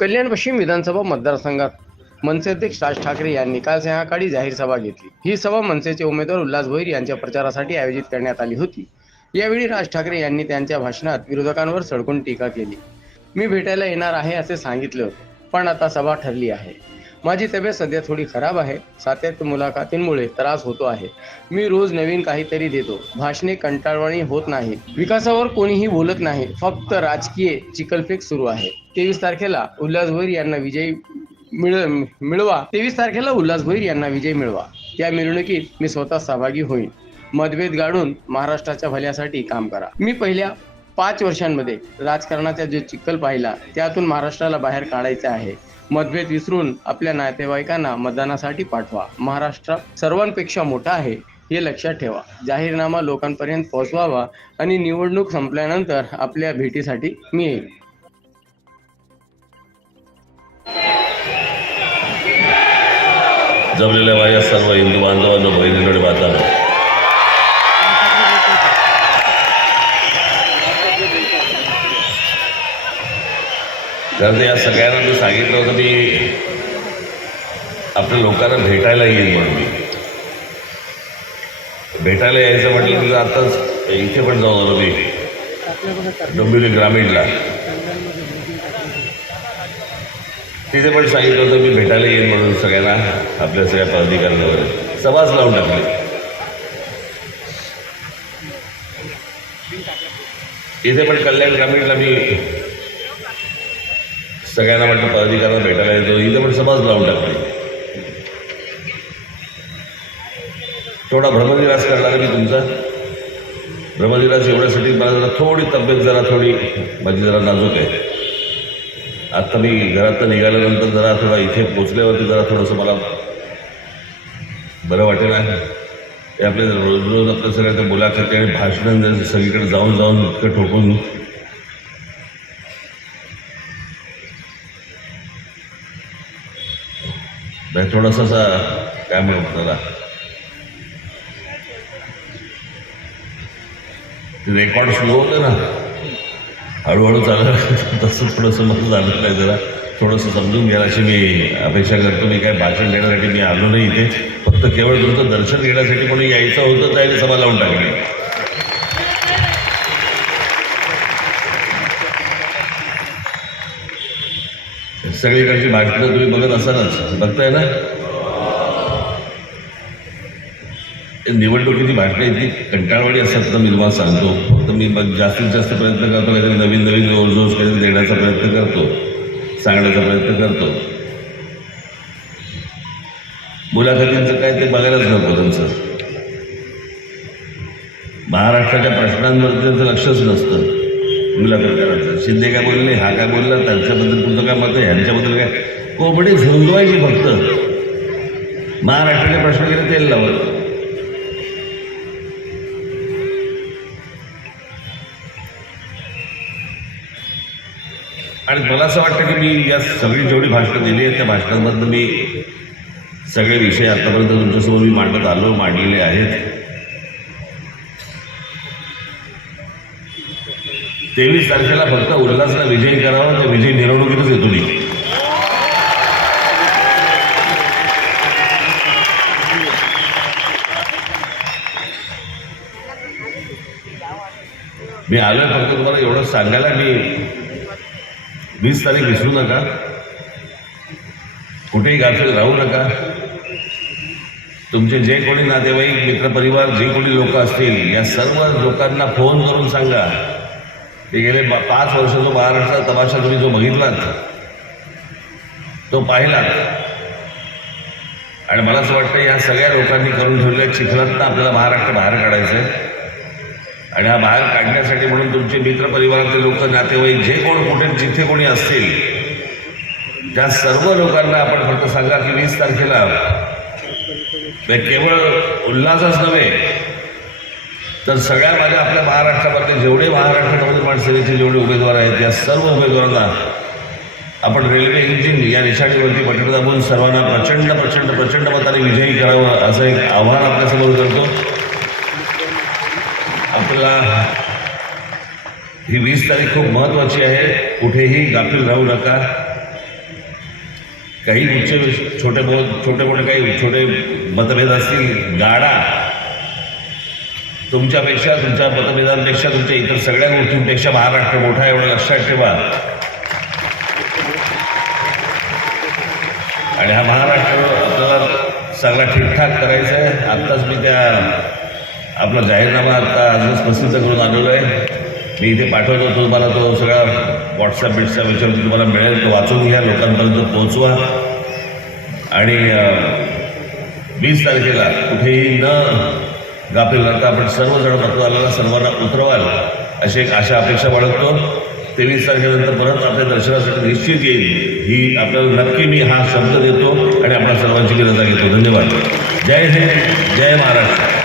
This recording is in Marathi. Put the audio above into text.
कल्याण पश्चिम विधानसभा मतदारसंघात मनसे अध्यक्ष राज ठाकरे यांनी काल संध्याकाळी जाहीर सभा घेतली. ही सभा मनसेचे उमेदवार उल्हास भोईर यांच्या प्रचारासाठी आयोजित करण्यात आली होती. यावेळी राज ठाकरे यांनी त्यांच्या भाषणात विरोधकांवर सडकून टीका केली. मी भेटायला येणार आहे असे सांगितले होते पण आता सभा ठरली आहे. माझी तब्येत सध्या थोडी खराब आहे. सातत्य मुलाखतींमुळे त्रास होतो आहे. मी रोज नवीन काहीतरी देतो. भाषणे कंटाळवाणी होत नाही. विकासावर कोणीही बोलत नाही. फक्त राजकीय चिकलफेक सुरू आहे. तेवीस तारखेला उल्हास भोईर यांना विजयी मिळ मिळवा. तेवीस तारखेला उल्हास भोईर यांना विजय मिळवा. त्या मिरवणुकीत मी स्वतः सहभागी होईन. मतभेद गाडून महाराष्ट्राच्या भल्यासाठी काम करा. मी पहिल्या पाच वर्षांमध्ये राजकारणाचा जो चिखल पाहिला त्यातून महाराष्ट्राला बाहेर काढायचे आहे. मतभेद विसरून आपल्या नातेवाईकांना मतदानासाठी पाठवा. महाराष्ट्र सर्वांपेक्षा मोठा आहे हे लक्षात ठेवा. जाहीरनामा लोकांपर्यंत पोहोचवावा आणि निवडणूक संपल्यानंतर आपल्या भेटीसाठी मी येईल जमलेल्या माझ्या सर्व हिंदू बांधवांना बहिणीकडे बांधवांनो कारण या सगळ्यांना मी सांगितलं होतं, मी आपल्या लोकांना भेटायला येईल म्हणून मी. भेटायला यायचं म्हटलं की आताच इथे पण जाऊन आलो मी. डोंबिवली ग्रामीणला. तिथे पण सांगितलं होतं, मी भेटायला येईन म्हणून सगळ्यांना, आपल्या सगळ्या पदाधिकाऱ्यांवर सभाच लावून टाकली. इथे पण कल्याण ग्रामीणला मी सगळ्यांना म्हटलं पदाधिकाऱ्यांना भेटायला येतो. इथं पण सभाच लावून टाकली थोडा भ्रमनिरास करणार मी तुमचा. भ्रमविलास एवढ्यासाठी मला जरा थोडी तब्येत जरा थोडी माझी जरा नाजूक आहे. आत्ता मी घरातनं निघाल्यानंतर जरा थोडा इथे पोचल्यावरती जरा थोडंसं मला बरं वाटेल आहे. हे आपले रोज रोज आपलं सगळं त्या मुलाखती आणि भाषणं सगळीकडे जाऊन जाऊन इतकं ठोकून नाही थोडासा असा काय म्हणतो त्याला रेकॉर्ड स्लो होते ना. हळूहळू चाललं तसं थोडंसं मग झालं नाही जरा. थोडंसं समजून घ्यायला अशी मी अपेक्षा करतो मी काय भाषण देण्यासाठी मी आलो नाही इथे. फक्त केवळ तुमचं दर्शन घेण्यासाठी कोणी यायचं होतं त्याने सभा लावून टाकली. सगळीकडची भाषणं तुम्ही बघत असालच. बघताय ना? निवडणुकीची भाषणं इतकी कंटाळवाडी असतात तर मी तुम्हाला सांगतो. फक्त मी मग जास्तीत जास्त प्रयत्न करतो काहीतरी नवीन नवीन रोज काहीतरी देण्याचा प्रयत्न करतो. सांगण्याचा प्रयत्न करतो. मुलाखतींचं काय ते बघायलाच नको त्यांचं महाराष्ट्राच्या प्रश्नांवरती त्यांचं लक्षच नसतं. मुलाखतकारांचं शिंदे काय बोलले हा काय बोलला त्यांच्याबद्दल तुमचं काय मत आहे ह्यांच्याबद्दल काय? कोंबडी झुंजवायची फक्त. महाराष्ट्राने प्रश्न केले तेल लावत. आणि मला असं वाटतं की मी या सगळी जेवढी भाषणं दिली आहेत त्या भाषणांमधनं मी सगळे विषय आतापर्यंत तुमच्यासमोर मी मांडत आलो मांडलेले आहेत. तेवीस तारखेला फक्त उल्हासला विजय करावा त्या विजय मिरवणुकीतच येतो मी मी आलोय फक्त तुम्हाला एवढं सांगायला मी वीस तारीख विसरू नका. कुठेही गाफील राहू नका. तुमचे जे कोणी नातेवाईक मित्रपरिवार जे कोणी लोक असतील या सर्व लोकांना फोन करून सांगा. ते गेले पाच वर्ष जो महाराष्ट्राचा तमाशा तुम्ही जो बघितलात तो पाहिलात. आणि मला असं वाटतं या सगळ्या लोकांनी करून ठेवलेल्या चिखलातनं आपल्याला महाराष्ट्र बाहेर काढायचं आहे आणि हा बाहेर काढण्यासाठी म्हणून तुमचे मित्रपरिवारातले लोक नातेवाईक जे कोण कुठे जिथे कोणी असतील त्या सर्व लोकांना आपण फक्त सांगा की वीस तारखेला म्हणजे केवळ उल्हासच नव्हे तर सगळ्या माझ्या आपल्या महाराष्ट्रामधले जेवढे महाराष्ट्र नवनिर्माण सेनेचे जेवढे उमेदवार आहेत, त्या सर्व उमेदवारांना आपण रेल्वे इंजिन या निशाणीवरती बटन दाबून सर्वांना प्रचंड प्रचंड प्रचंड मताने विजयी करावं, असं एक आव्हान आपल्यासमोर करतो. आपल्याला ही वीस तारीख खूप महत्त्वाची आहे. कुठेही गाफील राहू नका. काही उच्च, छोटे मो छोटे मोठे काही छोटे मतभेद असतील, गाडा तुमच्यापेक्षा तुमच्या मतभेदांपेक्षा तुमच्या इतर सगळ्या गोष्टींपेक्षा महाराष्ट्र मोठा आहे एवढं लक्षात ठेवा. आणि हा महाराष्ट्र आपल्याला सगळा ठीकठाक करायचा आहे. आत्ताच मी त्या आपला जाहीरनामा आत्ता आजच प्रसिद्ध करून आलेलो आहे. मी इथे पाठवतो तुम्हाला तो सगळा व्हॉट्सअप बिट्सअप याच्यावरती तुम्हाला मिळेल. तो वाचून घ्या लोकांपर्यंत पोहोचवा. आणि वीस तारखेला कुठेही न गाफील नका आपण सर्वजण मतदानाला सर्वांना उतरवाल अशी एक आशा अपेक्षा बाळगतो. तेवीस तारखेनंतर परत आपल्या दर्शनासाठी निश्चित येईल. ही आपल्याला नक्की मी हा शब्द देतो आणि आपल्या सर्वांची मी घेतो. धन्यवाद. जय हिंद जय महाराष्ट्र.